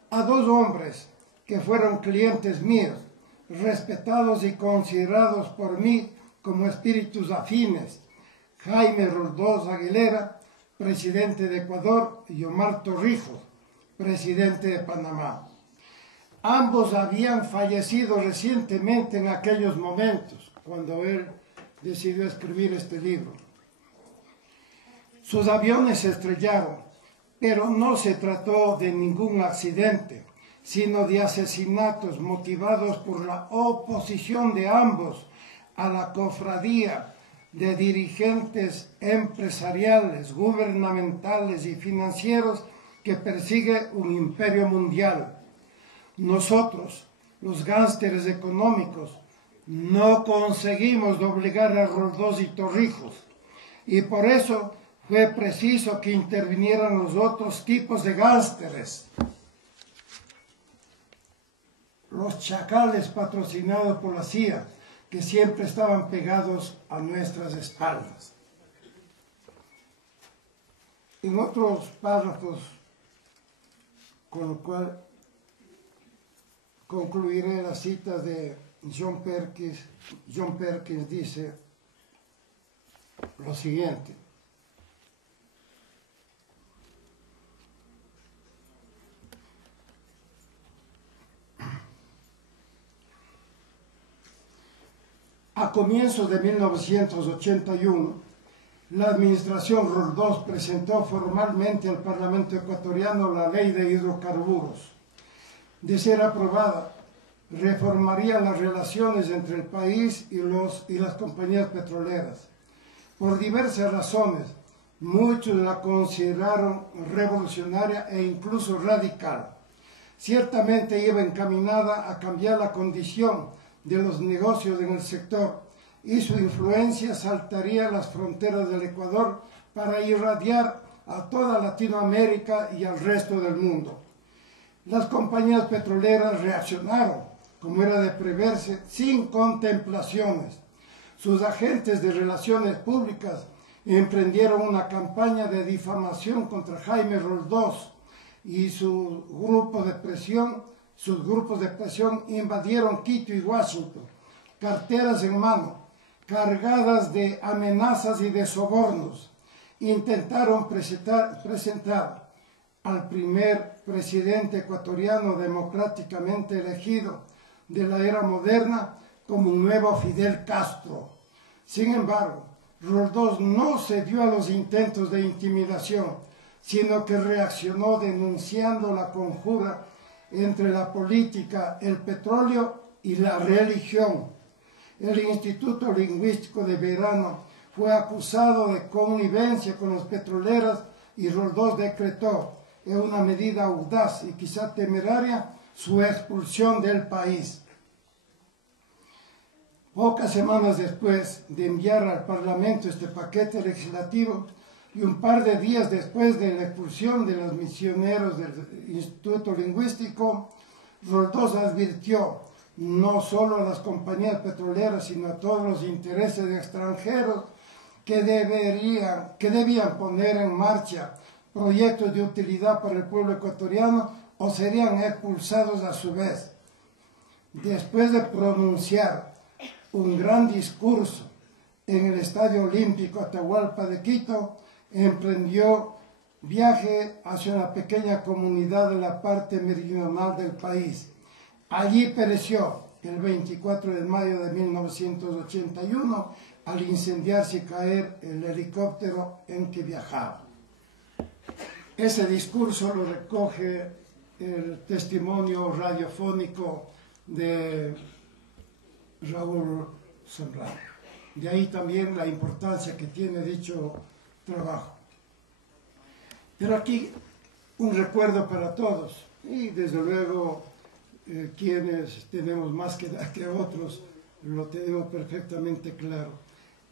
a dos hombres que fueron clientes míos, respetados y considerados por mí como espíritus afines, Jaime Roldós Aguilera, presidente de Ecuador, y Omar Torrijos, presidente de Panamá. Ambos habían fallecido recientemente en aquellos momentos, cuando él decidió escribir este libro. Sus aviones se estrellaron, pero no se trató de ningún accidente, sino de asesinatos motivados por la oposición de ambos a la cofradía de dirigentes empresariales, gubernamentales y financieros que persigue un imperio mundial. Nosotros, los gánsteres económicos, no conseguimos doblegar a Roldós y Torrijos, y por eso fue preciso que intervinieran los otros tipos de gánsteres, los chacales patrocinados por la CIA, que siempre estaban pegados a nuestras espaldas. En otros párrafos, con lo cual concluiré las citas de John Perkins. John Perkins dice lo siguiente: a comienzos de 1981, la administración Roldós presentó formalmente al Parlamento ecuatoriano la Ley de Hidrocarburos. De ser aprobada, reformaría las relaciones entre el país y las compañías petroleras. Por diversas razones, muchos la consideraron revolucionaria e incluso radical. Ciertamente iba encaminada a cambiar la condición de los negocios en el sector, y su influencia saltaría las fronteras del Ecuador para irradiar a toda Latinoamérica y al resto del mundo. Las compañías petroleras reaccionaron, como era de preverse, sin contemplaciones. Sus agentes de relaciones públicas emprendieron una campaña de difamación contra Jaime Roldós, y sus grupos de presión invadieron Quito y Washington, carteras en mano, cargadas de amenazas y de sobornos. Intentaron presentar al primer presidente ecuatoriano democráticamente elegido de la era moderna como un nuevo Fidel Castro. Sin embargo, Roldós no cedió a los intentos de intimidación, sino que reaccionó denunciando la conjura entre la política, el petróleo y la religión. El Instituto Lingüístico de Verano fue acusado de connivencia con los petroleros, y Roldós decretó, en una medida audaz y quizá temeraria, su expulsión del país. Pocas semanas después de enviar al Parlamento este paquete legislativo, y un par de días después de la expulsión de los misioneros del Instituto Lingüístico, Roldós advirtió no solo a las compañías petroleras, sino a todos los intereses extranjeros que debían poner en marcha proyectos de utilidad para el pueblo ecuatoriano o serían expulsados a su vez. Después de pronunciar un gran discurso en el Estadio Olímpico Atahualpa de Quito, emprendió viaje hacia una pequeña comunidad de la parte meridional del país. Allí pereció el 24 de mayo de 1981 al incendiarse y caer el helicóptero en que viajaba. Ese discurso lo recoge el testimonio radiofónico de Raúl Zambrano. De ahí también la importancia que tiene dicho trabajo. Pero aquí un recuerdo para todos, y desde luego quienes tenemos más que edad que otros lo tenemos perfectamente claro.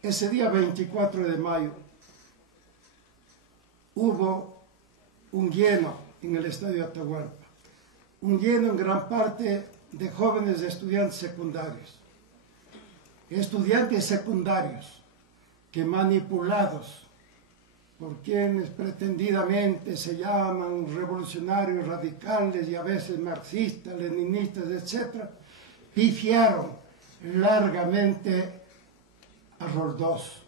Ese día 24 de mayo hubo un lleno en el Estadio Atahualpa, un lleno en gran parte de jóvenes estudiantes secundarios que, manipulados por quienes pretendidamente se llaman revolucionarios radicales y a veces marxistas, leninistas, etc., pifiaron largamente a Roldós.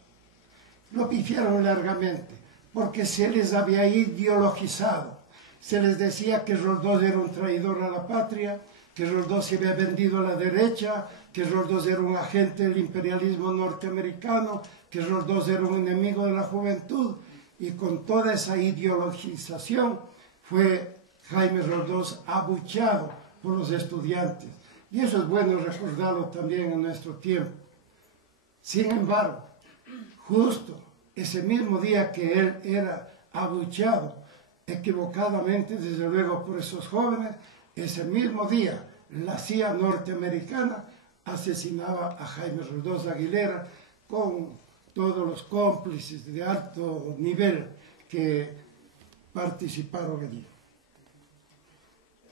Lo pifiaron largamente porque se les había ideologizado. Se les decía que Roldós era un traidor a la patria, que Roldós se había vendido a la derecha, que Roldós era un agente del imperialismo norteamericano, que Roldós era un enemigo de la juventud. Y con toda esa ideologización fue Jaime Roldós abucheado por los estudiantes. Y eso es bueno recordarlo también en nuestro tiempo. Sin embargo, justo ese mismo día que él era abucheado, equivocadamente desde luego por esos jóvenes, ese mismo día la CIA norteamericana asesinaba a Jaime Roldós Aguilera con todos los cómplices de alto nivel que participaron allí.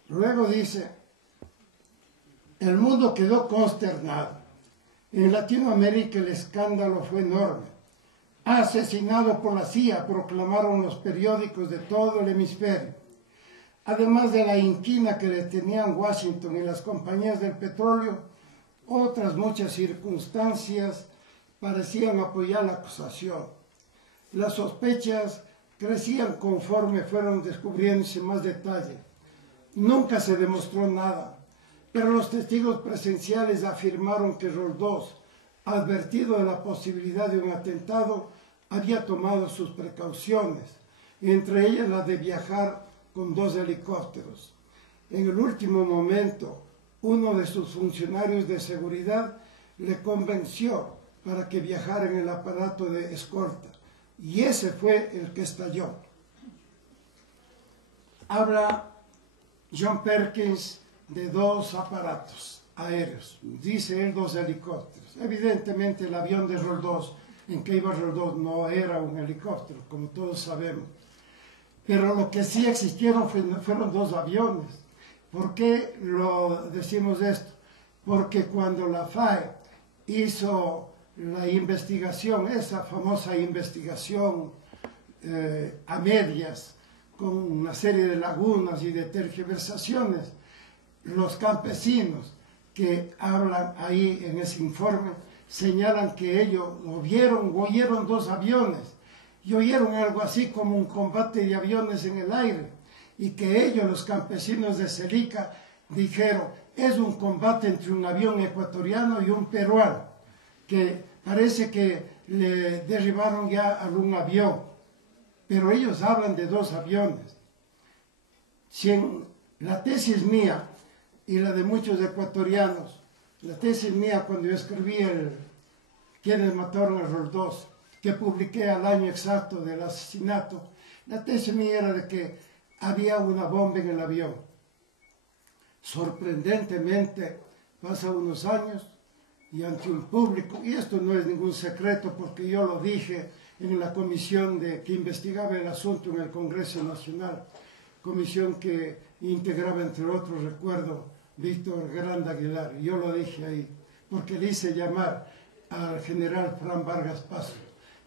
Luego dice, el mundo quedó consternado. En Latinoamérica el escándalo fue enorme. Asesinado por la CIA, proclamaron los periódicos de todo el hemisferio. Además de la inquina que le tenían Washington y las compañías del petróleo, otras muchas circunstancias parecían apoyar la acusación. Las sospechas crecían conforme fueron descubriéndose más detalles. Nunca se demostró nada, pero los testigos presenciales afirmaron que Roldós, advertido de la posibilidad de un atentado, había tomado sus precauciones, entre ellas la de viajar con 2 helicópteros. En el último momento, uno de sus funcionarios de seguridad le convenció para que viajara en el aparato de escolta, y ese fue el que estalló. Habla John Perkins de 2 aparatos aéreos, dice él 2 helicópteros. Evidentemente el avión de Roldós, en que iba Roldós, no era un helicóptero, como todos sabemos. Pero lo que sí existieron fueron 2 aviones. ¿Por qué lo decimos esto? Porque cuando la FAE hizo la investigación, esa famosa investigación a medias, con una serie de lagunas y de tergiversaciones, los campesinos que hablan ahí en ese informe señalan que ellos oyeron 2 aviones y oyeron algo así como un combate de aviones en el aire, y que ellos, los campesinos de Celica, dijeron, es un combate entre un avión ecuatoriano y un peruano, que parece que le derribaron ya algún avión, pero ellos hablan de 2 aviones. Si en la tesis mía y la de muchos ecuatorianos, la tesis mía cuando yo escribí quienes mataron a Roldós, que publiqué al año exacto del asesinato, la tesis mía era de que había una bomba en el avión. Sorprendentemente, pasan unos años y ante un público, y esto no es ningún secreto porque yo lo dije en la comisión que investigaba el asunto en el Congreso Nacional, comisión que integraba, entre otros, recuerdo, Víctor Granda Aguilar. Yo lo dije ahí, porque le hice llamar al general Fran Vargas Pasos,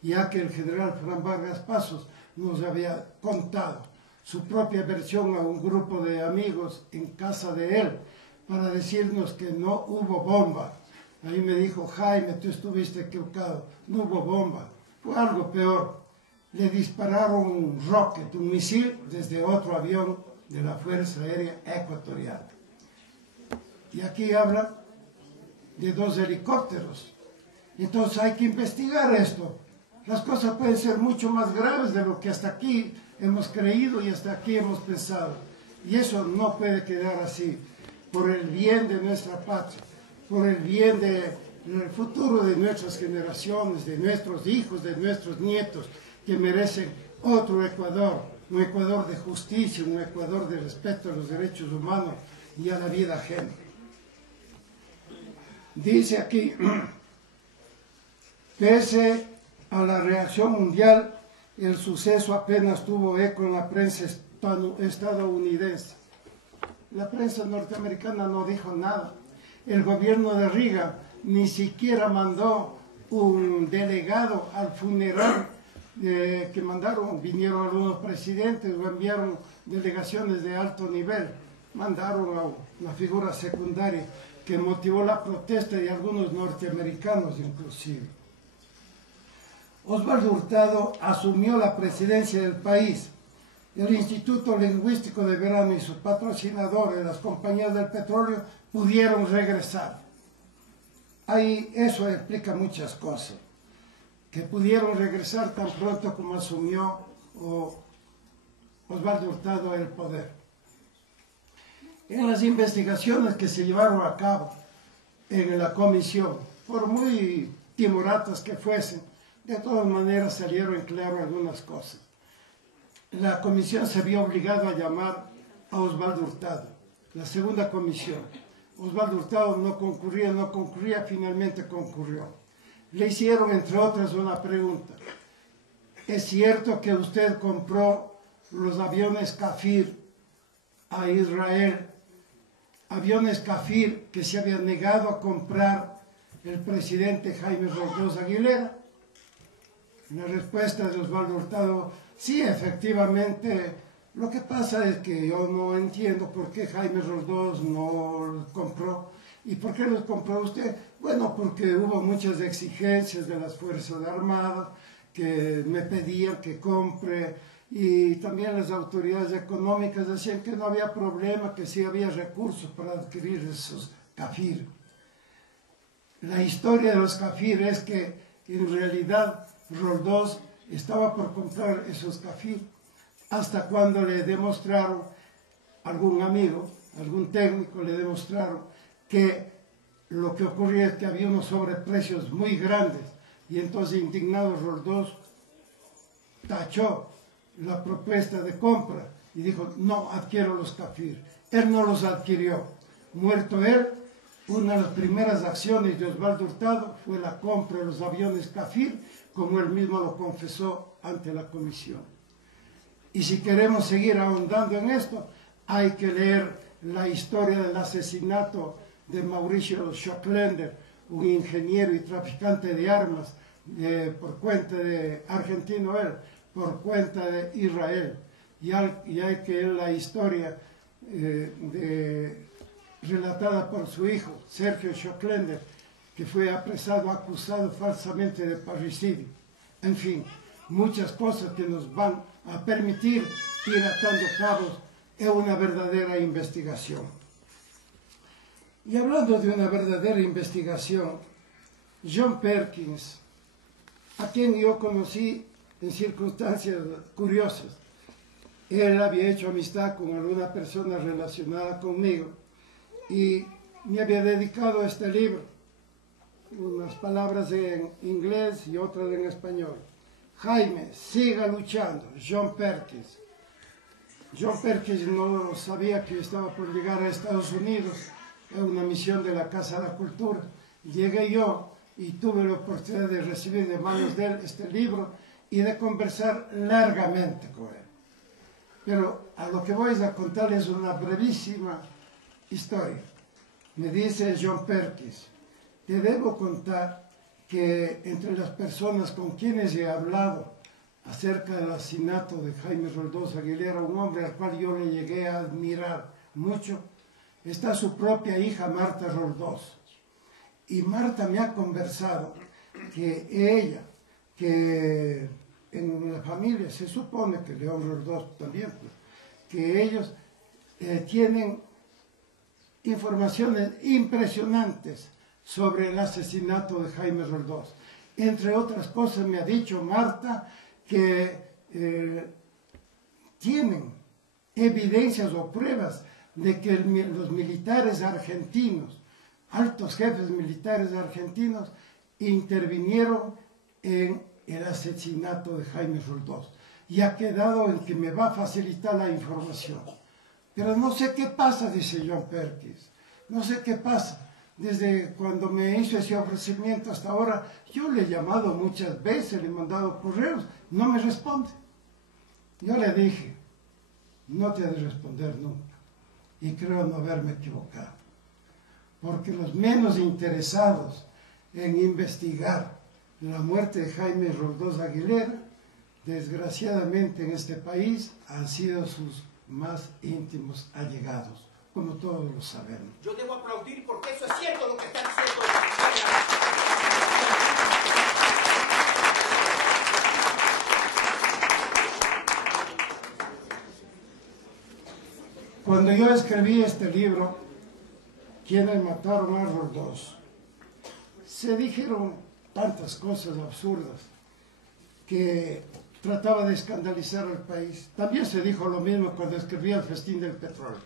ya que el general Fran Vargas Pasos nos había contado su propia versión a un grupo de amigos en casa de él, para decirnos que no hubo bomba. Ahí me dijo, Jaime, tú estuviste equivocado, no hubo bomba. Fue algo peor. Le dispararon un rocket, un misil, desde otro avión de la Fuerza Aérea Ecuatoriana. Y aquí habla de 2 helicópteros Entonces hay que investigar esto. Las cosas pueden ser mucho más graves de lo que hasta aquí hemos creído y hasta aquí hemos pensado. Y eso no puede quedar así. Por el bien de nuestra patria, por el bien del futuro de nuestras generaciones, de nuestros hijos, de nuestros nietos, que merecen otro Ecuador, un Ecuador de justicia, un Ecuador de respeto a los derechos humanos y a la vida ajena. Dice aquí, pese a la reacción mundial, el suceso apenas tuvo eco en la prensa estadounidense. La prensa norteamericana no dijo nada. El gobierno de Riga ni siquiera mandó un delegado al funeral que mandaron. Vinieron algunos presidentes o enviaron delegaciones de alto nivel. Mandaron a una figura secundaria que motivó la protesta de algunos norteamericanos inclusive. Osvaldo Hurtado asumió la presidencia del país. El Instituto Lingüístico de Verano y sus patrocinadores, las compañías del petróleo, pudieron regresar. Ahí eso explica muchas cosas. Que pudieron regresar tan pronto como asumió Osvaldo Hurtado el poder. En las investigaciones que se llevaron a cabo en la comisión, por muy timoratas que fuesen, de todas maneras salieron en claro algunas cosas. La comisión se vio obligada a llamar a Osvaldo Hurtado, la segunda comisión. Osvaldo Hurtado no concurría, finalmente concurrió. Le hicieron, entre otras, una pregunta. ¿Es cierto que usted compró los aviones Kafir a Israel? Aviones Kafir que se había negado a comprar el presidente Jaime Roldós Aguilera. La respuesta de Osvaldo Hurtado: sí, efectivamente, lo que pasa es que yo no entiendo por qué Jaime Roldós no los compró. ¿Y por qué los compró usted? Bueno, porque hubo muchas exigencias de las Fuerzas Armadas que me pedían que compre, y también las autoridades económicas decían que no había problema, que sí había recursos para adquirir esos Kafir. La historia de los Kafir es que en realidad Roldós estaba por comprar esos Kafir hasta cuando le demostraron, algún amigo, algún técnico le demostraron que lo que ocurría es que había unos sobreprecios muy grandes, y entonces indignado Roldós tachó la propuesta de compra y dijo: no adquiero los Kafir. Él no los adquirió. Muerto él, una de las primeras acciones de Osvaldo Hurtado fue la compra de los aviones Kafir, como él mismo lo confesó ante la comisión. Y si queremos seguir ahondando en esto, hay que leer la historia del asesinato de Mauricio Schocklender, un ingeniero y traficante de armas por cuenta de argentino él, por cuenta de Israel. Y hay que leer la historia relatada por su hijo, Sergio Schocklender, que fue apresado, acusado falsamente de parricidio. En fin, muchas cosas que nos van a permitir ir atando cabos en una verdadera investigación. Y hablando de una verdadera investigación, John Perkins, a quien yo conocí en circunstancias curiosas, él había hecho amistad con alguna persona relacionada conmigo y me había dedicado a este libro, unas palabras en inglés y otras en español. Jaime, siga luchando, John Perkins. John Perkins no sabía que yo estaba por llegar a Estados Unidos en una misión de la Casa de la Cultura. Llegué yo y tuve la oportunidad de recibir de manos de él este libro y de conversar largamente con él. Pero a lo que voy a contarles una brevísima historia. Me dice John Perkins: te debo contar que entre las personas con quienes he hablado acerca del asesinato de Jaime Roldós Aguilera, un hombre al cual yo le llegué a admirar mucho, está su propia hija Marta Roldós. Y Marta me ha conversado que ella, que en la familia se supone que León Roldós también, pues, que ellos tienen informaciones impresionantes sobre el asesinato de Jaime Roldós. Entre otras cosas me ha dicho Marta que tienen evidencias o pruebas de que los militares argentinos, altos jefes militares argentinos, intervinieron en el asesinato de Jaime Roldós. Y ha quedado en que me va a facilitar la información. Pero no sé qué pasa, dice John Perkins. No sé qué pasa. Desde cuando me hizo ese ofrecimiento hasta ahora, yo le he llamado muchas veces, le he mandado correos, no me responde. Yo le dije, no te he de responder nunca. Y creo no haberme equivocado. Porque los menos interesados en investigar la muerte de Jaime Roldós Aguilera, desgraciadamente en este país, han sido sus más íntimos allegados, como todos lo sabemos. Yo debo aplaudir porque eso es cierto lo que está diciendo. Cuando yo escribí este libro, ¿Quiénes mataron a Roldós?, se dijeron tantas cosas absurdas que trataba de escandalizar al país. También se dijo lo mismo cuando escribí El festín del petróleo,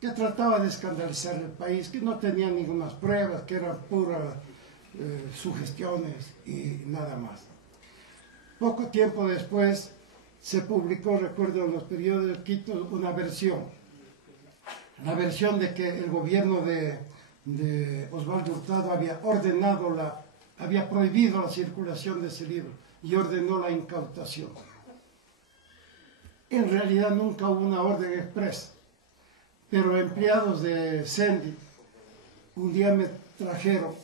que trataba de escandalizar al país, que no tenía ninguna pruebas, que eran puras sugestiones y nada más. Poco tiempo después se publicó, recuerdo en los periódicos de Quito, una versión. La versión de que el gobierno de Osvaldo Hurtado había prohibido la circulación de ese libro y ordenó la incautación. En realidad nunca hubo una orden expresa, pero empleados de Sendy un día me trajeron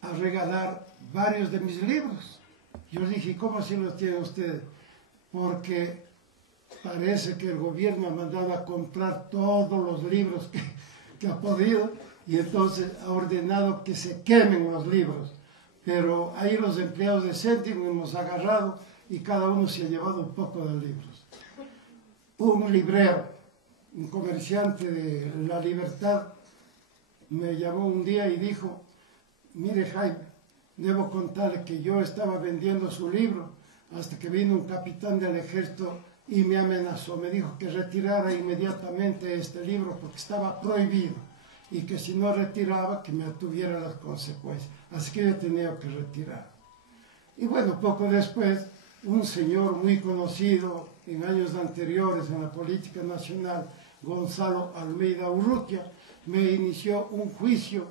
a regalar varios de mis libros. Yo dije, ¿cómo así los tienen ustedes? Porque parece que el gobierno ha mandado a comprar todos los libros que ha podido y entonces ha ordenado que se quemen los libros. Pero ahí los empleados de Céntimo hemos agarrado y cada uno se ha llevado un poco de libros. Un librero, un comerciante de La Libertad, me llamó un día y dijo, mire Jaime, debo contarle que yo estaba vendiendo su libro hasta que vino un capitán del ejército y me amenazó, me dijo que retirara inmediatamente este libro porque estaba prohibido y que si no retiraba que me atuviera las consecuencias. Así que yo he tenido que retirar. Y bueno, poco después, un señor muy conocido en años anteriores en la política nacional, Gonzalo Almeida Urrutia, me inició un juicio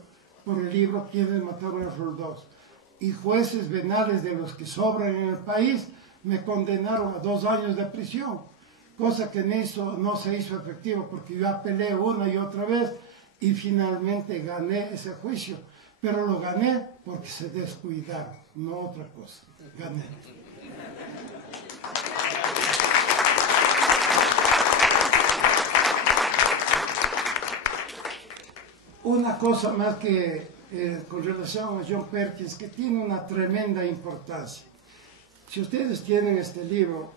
por el libro ¿Quiénes mataron a Roldós? Y jueces venales de los que sobran en el país me condenaron a 2 años de prisión, cosa que no se hizo efectivo porque yo apelé una y otra vez y finalmente gané ese juicio, pero lo gané porque se descuidaron, no otra cosa, gané. Una cosa más que con relación a John Perkins, que tiene una tremenda importancia. Si ustedes tienen este libro,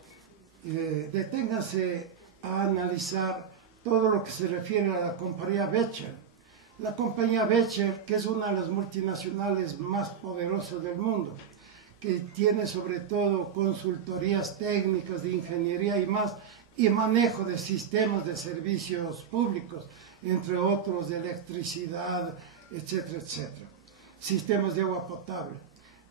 deténganse a analizar todo lo que se refiere a la compañía Becher. La compañía Becher, que es una de las multinacionales más poderosas del mundo, que tiene sobre todo consultorías técnicas de ingeniería y más, y manejo de sistemas de servicios públicos, entre otros de electricidad, etcétera, etcétera. Sistemas de agua potable.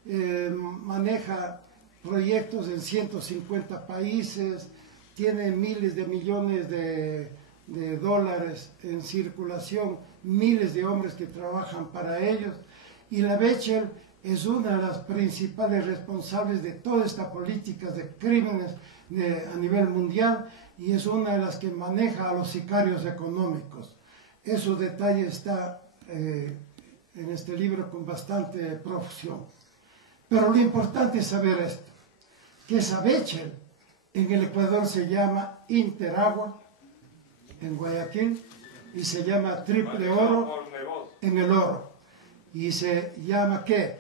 Maneja proyectos en 150 países, tiene miles de millones de dólares en circulación, miles de hombres que trabajan para ellos, y la Becher es una de las principales responsables de toda esta política de crímenes a nivel mundial, y es una de las que maneja a los sicarios económicos. Esos detalles están en este libro con bastante profusión. Pero lo importante es saber esto, que esa Becher en el Ecuador se llama Interagua, en Guayaquil, y se llama Triple Oro en El Oro. Y se llama ¿qué?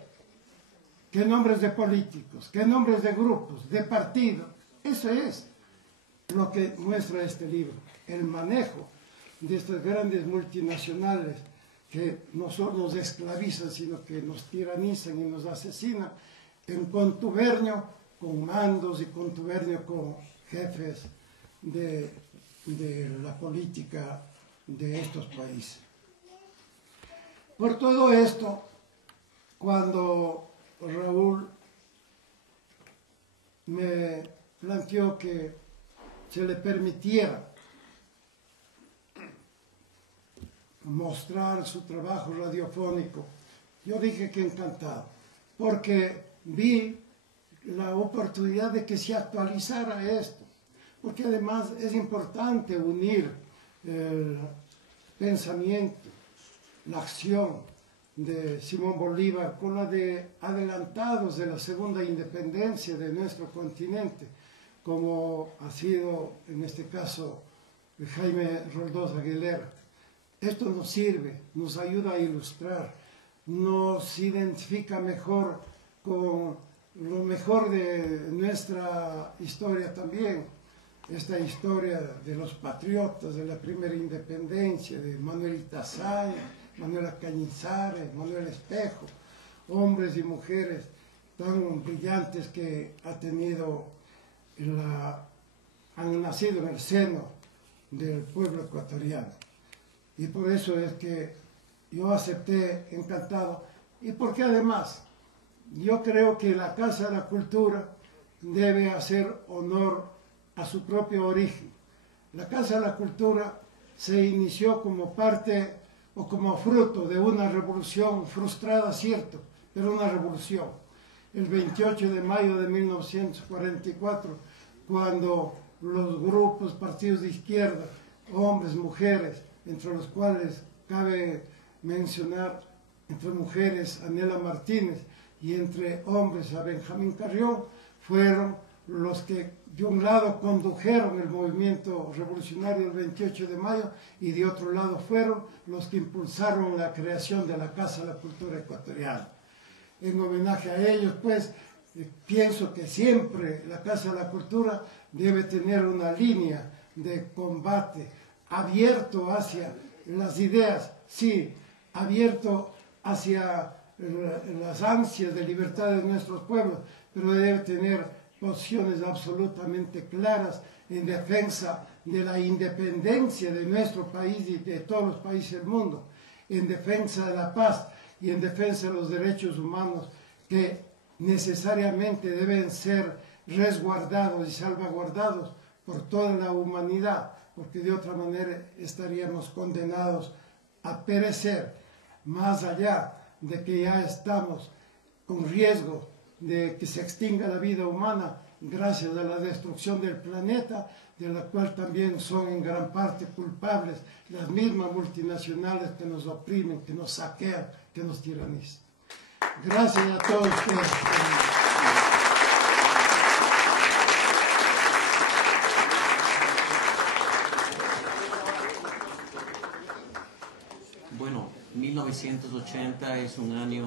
¿Qué nombres de políticos? ¿Qué nombres de grupos? ¿De partidos? Eso es lo que muestra este libro, el manejo de estas grandes multinacionales que no solo nos esclavizan, sino que nos tiranizan y nos asesinan, en contubernio con mandos y contubernio con jefes de la política de estos países. Por todo esto, cuando Raúl me planteó que se le permitiera mostrar su trabajo radiofónico, yo dije que encantado, porque vi la oportunidad de que se actualizara esto, porque además es importante unir el pensamiento, la acción de Simón Bolívar con la de adelantados de la segunda independencia de nuestro continente, como ha sido en este caso Jaime Roldós Aguilera. Esto nos sirve, nos ayuda a ilustrar, nos identifica mejor con lo mejor de nuestra historia también, esta historia de los patriotas de la primera independencia, de Manuel Itazáin, Manuel Cañizares, Manuel Espejo, hombres y mujeres tan brillantes que han nacido en el seno del pueblo ecuatoriano. Y por eso es que yo acepté encantado, y porque además yo creo que la Casa de la Cultura debe hacer honor a su propio origen. La Casa de la Cultura se inició como parte o como fruto de una revolución frustrada, cierto, pero una revolución. El 28 de mayo de 1944, cuando los grupos, partidos de izquierda, hombres, mujeres, entre los cuales cabe mencionar, entre mujeres, Anela Martínez, y entre hombres, a Benjamín Carrión, fueron los que de un lado condujeron el movimiento revolucionario del 28 de mayo y de otro lado fueron los que impulsaron la creación de la Casa de la Cultura Ecuatoriana. En homenaje a ellos, pues, pienso que siempre la Casa de la Cultura debe tener una línea de combate abierto hacia las ideas, sí, abierto hacia las ansias de libertad de nuestros pueblos, pero debe tener posiciones absolutamente claras en defensa de la independencia de nuestro país y de todos los países del mundo, en defensa de la paz y en defensa de los derechos humanos que necesariamente deben ser resguardados y salvaguardados por toda la humanidad, porque de otra manera estaríamos condenados a perecer, más allá de que ya estamos con riesgo de que se extinga la vida humana gracias a la destrucción del planeta, de la cual también son en gran parte culpables las mismas multinacionales que nos oprimen, que nos saquean, que nos tiranizan. Gracias a todos ustedes. Bueno, 1980 es un año